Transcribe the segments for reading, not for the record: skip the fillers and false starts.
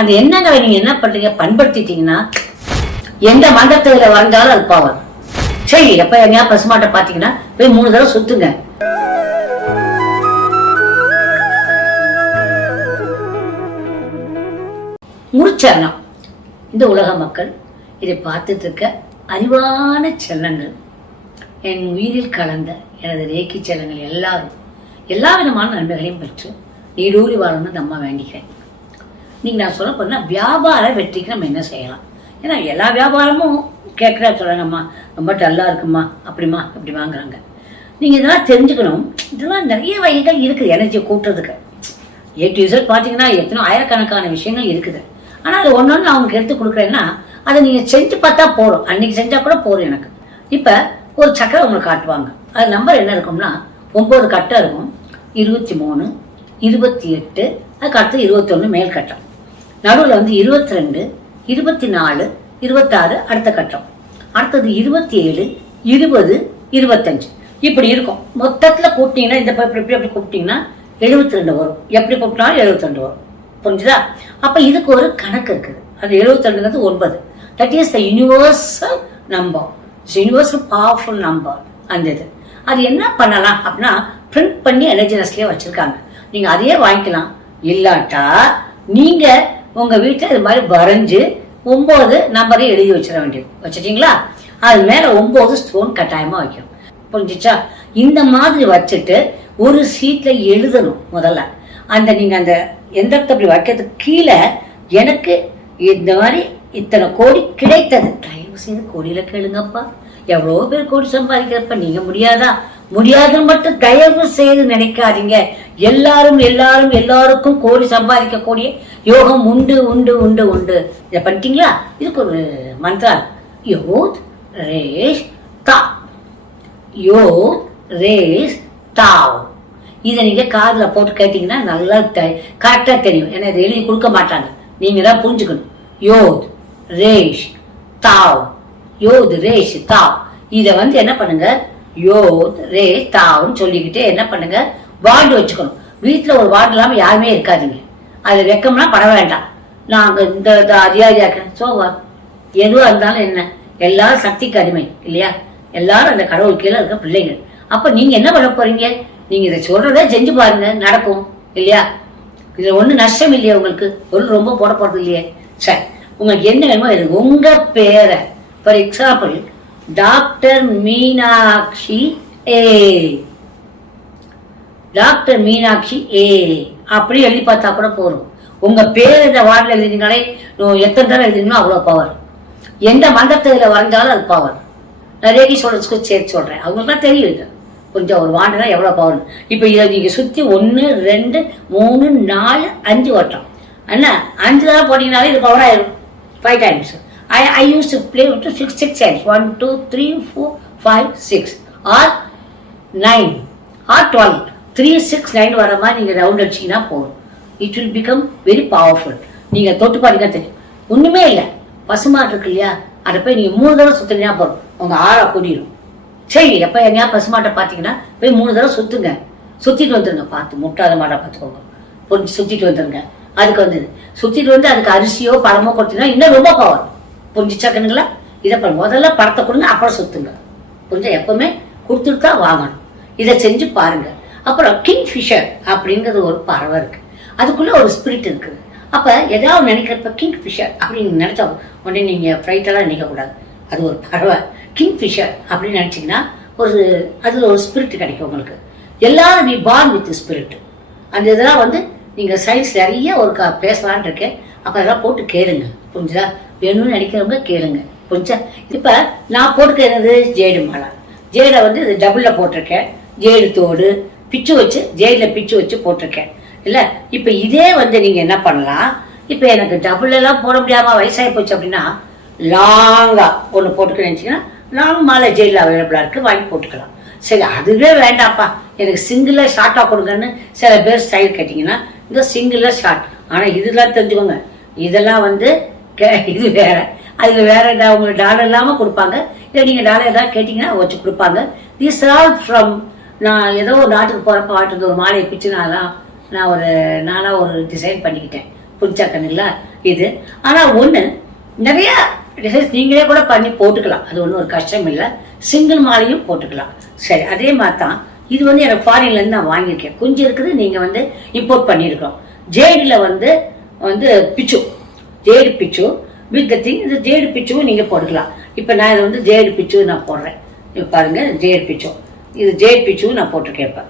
அந்த எண்ணங்களை நீங்க என்ன பண்றீங்க, பண்படுத்திட்டீங்கன்னா எந்த மந்தத்துல வந்தாலும் அது பவர். சரி, எப்ப எங்கேயா பசுமாட்டை பாத்தீங்கன்னா போய் 3 தடவை சுத்துங்க. முறிச்சரணம். இந்த உலக மக்கள் இதை பார்த்துட்டு இருக்க அறிவான செல்லங்கள், என் உயிரில் கலந்த எனது ரேக்கி செல்லங்கள் எல்லாரும் எல்லா விதமான நன்மைகளையும் பெற்று நீடூழி வாழணும்னு நம்ம வேண்டிக்கிறேன். நீங்க நான் சொல்ல போனா வியாபார வெற்றிக்கு நம்ம என்ன செய்யலாம்? ஏன்னா எல்லா வியாபாரமும் கேட்குறா சொல்றாங்கம்மா, ரொம்ப டல்லா இருக்குமா, அப்படிமா இப்படி வாங்குறாங்க. நீங்க இதெல்லாம் தெரிஞ்சுக்கணும். இதெல்லாம் நிறைய வகைகள் இருக்குது எனர்ஜியை கூட்டுறதுக்கு. A to Z பார்த்தீங்கன்னா எத்தனை ஆயிரக்கணக்கான விஷயங்கள் இருக்குது. ஆனால் அது ஒன்று நான் உங்களுக்கு எடுத்து கொடுக்குறேன்னா அதை நீங்கள் செஞ்சு பார்த்தா போகிறோம். அன்னைக்கு செஞ்சால் கூட போகிறோம். எனக்கு இப்போ ஒரு சக்கரை உங்களுக்கு காட்டுவாங்க. அது நம்பர் என்ன இருக்கும்னா 9 கட்டை இருக்கும். 23, 28, அதுக்கு அடுத்து 21 மேல் கட்டம். நடுவில் வந்து 22, 24, 26 அடுத்த கட்டம். அடுத்தது 27, 20, 25 இப்படி இருக்கும். மொத்தத்தில் கூட்டிங்கன்னா இந்த எப்படி கூப்பிட்டீங்கன்னா 72 வரும். எப்படி கூப்பிட்டாலும் 72 வரும். புரிஞ்சுதா? அப்ப இதுக்கு ஒரு கணக்கு இருக்குது. அது 72ங்கிறது 9. That is the universal number, universal powerful number. அந்த இது அது என்ன பண்ணலாம் அப்படின்னா பிரிண்ட் பண்ணி எலஜினஸ்லயே வச்சிருக்காங்க. நீங்க அதையே வாங்கிக்கலாம். இல்லாட்டா நீங்க உங்க வீட்டுல இது மாதிரி வரைஞ்சு 9 நம்பரை எழுதி வச்சிட வேண்டியது. வச்சுட்டீங்களா? அது மேல 9 ஸ்டோன் கட்டாயமா வைக்கணும். புரிஞ்சிச்சா? இந்த மாதிரி வச்சுட்டு ஒரு சீட்ல எழுதணும். முதல்ல அந்த நீங்க அந்த எந்திரத்தை அப்படி வைக்கிறதுக்கு கீழே எனக்கு இந்த மாதிரி இத்தனை கோடி கிடைத்தது. தயவு செய்து கோடியில கேளுங்கப்பா. எவ்வளவு பேர் கோடி சம்பாதிக்கிறப்ப நீங்க முடியாதா? முடியாதுன்னு மட்டும் தயவு செய்து நினைக்காதீங்க. எல்லாரும் எல்லாரும் எல்லாருக்கும் கோடி சம்பாதிக்கக்கூடிய யோகம் உண்டு உண்டு உண்டு உண்டு. இதை பண்ணிட்டீங்களா? இதுக்கு ஒரு மந்திரா, யோத் ரேஷ் தா, யோத் ரேஷ் தாவ். இதை நீங்க காதுல போட்டு கேட்டீங்கன்னா நல்லா கரெக்டா தெரியும். ஏன்னா இதை எழுதி கொடுக்க மாட்டாங்க. நீங்க தான் புரிஞ்சுக்கணும். யோத் ரேஷ் தாவ், யோத் ரேஷ் தாவ். இதை வந்து என்ன பண்ணுங்க, யோத் ரேஷ் தாவ்னு சொல்லிக்கிட்டே என்ன பண்ணுங்க, வார்டு வச்சுக்கணும். வீட்டுல ஒரு வார்டு இல்லாம யாருமே இருக்காதீங்க. அது வெக்கம்னா பட வேண்டாம். நாங்க இந்த அதிகாரியாக்க சோவா எதுவா இருந்தாலும் என்ன, எல்லாரும் சக்திக்கு அடிமை இல்லையா? எல்லாரும் அந்த கடவுள் கீழே இருக்க பிள்ளைகள். அப்ப நீங்க என்ன பண்ண போறீங்க? நீங்க இதை சொல்றத செஞ்சு பாருங்க, நடக்கும் இல்லையா? இதுல ஒண்ணு நஷ்டம் இல்லையா உங்களுக்கு? ஒண்ணு ரொம்ப போட போறது இல்லையே. சரி, உங்களுக்கு என்ன வேணுமோ இது உங்க பேரை. For example doctor Meenakshi A, doctor Meenakshi A அப்படி எழுதி பார்த்தா கூட போறோம். உங்க பேர் இந்த வார்டில் எழுதினாலே எத்தனை தடவை எழுதினோ அவ்வளவு பவர். எந்த மந்தத்துல வரைஞ்சாலும் அது பவர். நான் ரேகி சொல்றதுக்கு சேர்த்து சொல்றேன். அவங்களுக்கு தான் தெரியுது கொஞ்சம் ஒரு வாண்டுனா எவ்வளவு பவர். இப்ப இதை நீங்க சுத்தி 1, 2, 3, 4, 5 வட்டம் என்ன 5 தடவை போட்டீங்கன்னாலே இது பவர் ஆயிரும். 5 times. I used to play to 6 times. 1, 2, 3, 4, 5, 6 or 9 or 12. 3, 6, 9 வர மாதிரி நீங்க ரவுண்ட் அடிச்சீங்கன்னா போதும். It will become very powerful. நீங்க தொட்டு பாருங்க தெரியும். ஒண்ணுமே இல்லை, பசுமாட்டு இருக்கு இல்லையா, அதை போய் நீங்க 3 தடவை சுத்தினா போதும், உங்க ஆறா கூடிடும். சரி, எப்ப எங்கேயா பசுமாட்டை பாத்தீங்கன்னா போய் 3 தடவை சுத்துங்க. சுத்திட்டு வந்துருங்க. பார்த்து முட்டாத மாட்டை பார்த்துக்கோங்க. பொறிஞ்சு சுத்திட்டு வந்துருங்க. அதுக்கு வந்து சுத்திட்டு வந்து அதுக்கு அரிசியோ பழமோ கொடுத்தீங்கன்னா இன்னும் ரொம்ப பவர். புரிஞ்சுச்சாக்கணுங்களா? இதை முதல்ல படத்தை கொடுங்க, அப்புறம் சுத்துங்க. கொஞ்சம் எப்பவுமே கொடுத்துட்டு தான் வாங்கணும். இதை செஞ்சு பாருங்க. அப்புறம் கிங் ஃபிஷர் அப்படிங்கிறது ஒரு பறவை இருக்கு. அதுக்குள்ள ஒரு ஸ்பிரிட் இருக்குது. அப்ப ஏதாவது நினைக்கிறப்ப கிங் ஃபிஷர் அப்படின்னு நினைச்சா உடனே நீங்க ஃப்ரைட்டெல்லாம் நினைக்க கூடாது. அது ஒரு பறவை. கிங் ஃபிஷர் அப்படின்னு நினைச்சீங்கன்னா ஒரு அதுல ஒரு ஸ்பிரிட் கிடைக்கும் உங்களுக்கு. எல்லாரும் நீ பார்ன் வித் ஸ்பிரிட். அந்த இதெல்லாம் வந்து நீங்க சயின்ஸ் நிறைய ஒரு பேசலான் இருக்கேன். அப்ப அதெல்லாம் போட்டு கேளுங்க. புரிஞ்சுதா? வேணும்னு நினைக்கிறவங்க கேளுங்க. புரிஞ்சா? இப்ப நான் போட்டுக்கிறது ஜேடு மாலை. ஜேடை வந்து இது டபுள்ல போட்டிருக்கேன். ஜேடு தோடு பிச்சு வச்சு ஜேடுல பிச்சு வச்சு போட்டிருக்கேன் இல்ல. இப்ப இதே வந்து நீங்க என்ன பண்ணலாம், இப்ப எனக்கு டபுள் எல்லாம் போட முடியாம வயசாகி போச்சு அப்படின்னா லாங்கா ஒண்ணு போட்டுக்கிறேன்னு லாங் மாலை ஜெயில அவைலபிளா இருக்கு, வாங்கி போட்டுக்கலாம். சரி, அதுவே வேண்டாப்பா எனக்கு சிங்கிள ஷார்ட்டா கொடுங்கன்னு சில பேர் ஸ்டைல் கேட்டீங்கன்னா இந்த சிங்கிள ஷார்ட். ஆனா இதெல்லாம் தெரிஞ்சுக்கோங்க, இதெல்லாம் வந்து இது வேற, அதுல வேற உங்களுக்கு டாலர் இல்லாம கொடுப்பாங்க. இல்லை நீங்க டாலர் ஏதாவது கேட்டீங்கன்னா வச்சு கொடுப்பாங்க. தீஸ் ஆல் ஃப்ரம் நான் ஏதோ ஒரு நாட்டுக்கு போறப்ப ஆட்டு ஒரு மாலையை பிச்சு நானா ஒரு டிசைன் பண்ணிக்கிட்டேன். புரிஞ்சா கண்ணுங்களா இது. ஆனா ஒண்ணு, நிறைய டிசைன்ஸ் நீங்களே கூட பண்ணி போட்டுக்கலாம், அது ஒன்றும் ஒரு கஷ்டம் இல்லை. சிங்கிள் மாலையும் போட்டுக்கலாம். சரி, அதே மாதிரி தான் இது வந்து எனக்கு ஃபாரின்ல இருந்து நான் வாங்கியிருக்கேன். கொஞ்சம் இருக்குது, நீங்க வந்து இம்போர்ட் பண்ணியிருக்கோம். ஜேடில் வந்து வந்து பிச்சு, ஜேடு பிச்சு வித் த திங். இது ஜேடு பிச்சுவும் நீங்க போட்டுக்கலாம். இப்போ நான் இதை வந்து ஜேடு பிச்சு நான் போடுறேன். இப்போ பாருங்க, ஜேடு பிச்சு, இது ஜேடு பிச்சுவும் நான் போட்டிருக்கேன். இப்போ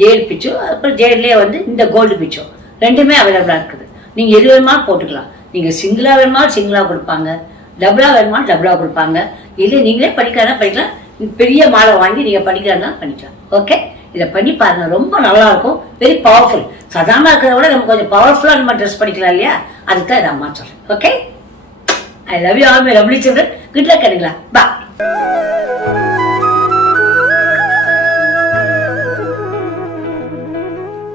ஜேடு பிச்சு, அப்புறம் ஜேட்லேயே வந்து இந்த கோல்டு பிச்சு ரெண்டுமே அவைலபிளாக இருக்குது. நீங்கள் எது வேணுமாலும் போட்டுக்கலாம். நீங்கள் சிங்கிளாக வேணுமாலும் சிங்கிளாக கொடுப்பாங்க, டபுளாக வேணுமாலும் டபுளாக கொடுப்பாங்க. இல்லை நீங்களே படிக்கலாம் படிக்கலாம், பெரிய மாலை வாங்கி நீங்கள் படிக்கிறதா பண்ணிக்கலாம். ஓகே, இதை பண்ணி பாருங்க, ரொம்ப நல்லா இருக்கும். Very powerful. சாதாரணமாக இருக்கிறத விட நம்ம கொஞ்சம் பவர்ஃபுல்லாக நம்ம ட்ரெஸ் படிக்கலாம் இல்லையா, அதுக்கு தான் இதை அம்மா சொல்கிறேன். Okay, I love you all my lovely children. Good luck. கிடைக்கலாம். பா.